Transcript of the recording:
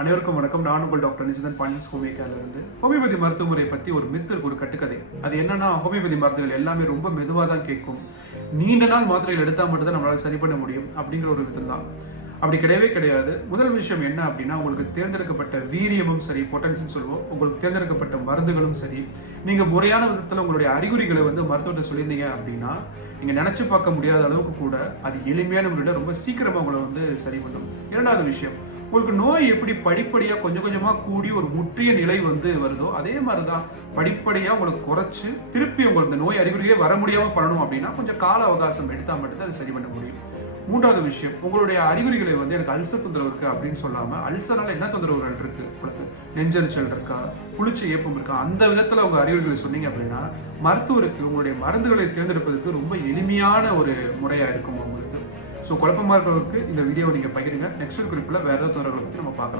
அனைவருக்கும் வணக்கம். நான் உங்கள் டாக்டர் நிஜிதன் பாண்டியன்ஸ் ஹோமியோபதியில இருந்து. ஹோமியோபதி மருத்துவ முறை பற்றி ஒரு மித்து இருக்கு, ஒரு கட்டுக்கதை. அது என்னன்னா, ஹோமியோபதி மருந்துகள் எல்லாமே ரொம்ப மெதுவாக தான் கேட்கும், நீண்ட நாள் மாத்திரைகள் எடுத்தால் மட்டும் தான் நம்மளால சரி பண்ண முடியும் அப்படிங்கிற ஒரு விதம் தான். அப்படி கிடையவே கிடையாது. முதல் விஷயம் என்ன அப்படின்னா, உங்களுக்கு தேர்ந்தெடுக்கப்பட்ட வீரியமும் சரி, பொட்டன்ஷியல் சொல்லுவோம், உங்களுக்கு தேர்ந்தெடுக்கப்பட்ட மருந்துகளும் சரி, நீங்க முறையான விதத்தில் உங்களுடைய அறிகுறிகளை மருத்துவத்தை சொல்லியிருந்தீங்க அப்படின்னா, நீங்க நினைச்சு பார்க்க முடியாத அளவுக்கு கூட அது எளிமையான முறையில் ரொம்ப சீக்கிரமா உங்களை சரி பண்ணும். இரண்டாவது விஷயம், உங்களுக்கு நோய் எப்படி படிப்படியா கொஞ்சம் கொஞ்சமா கூடி ஒரு முற்றிய நிலை வருதோ, அதே மாதிரிதான் படிப்படியா உங்களுக்கு குறைச்சு திருப்பி உங்களுக்கு இந்த நோய் அறிகுறிகளே வர முடியாம பண்ணணும் அப்படின்னா கொஞ்சம் கால அவகாசம் எடுத்தா மட்டும்தான் அதை சரி பண்ண முடியும். மூன்றாவது விஷயம், உங்களுடைய அறிகுறிகளை எனக்கு அல்சர் தொந்தரவு இருக்கு அப்படின்னு சொல்லாம, அல்சரால என்ன தொந்தரவுகள் இருக்கு, உங்களுக்கு நெஞ்சரிச்சல் இருக்கா, புளிச்ச ஏப்பம் இருக்கா, அந்த விதத்துல உங்க அறிகுறிகளை சொன்னீங்க அப்படின்னா மருத்துவருக்கு உங்களுடைய மருந்துகளை தேர்ந்தெடுப்பதற்கு ரொம்ப எளிமையான ஒரு முறையா இருக்கும் உங்களுக்கு. ஸோ குழப்பமா இருக்கிறவங்களுக்கு இந்த வீடியோவை நீங்க பகிருங்க. நெக்ஸ்ட் குறிப்பில் வேற ஏதாவது தொந்தரவுகளை பற்றி நம்ம பார்க்கலாம்.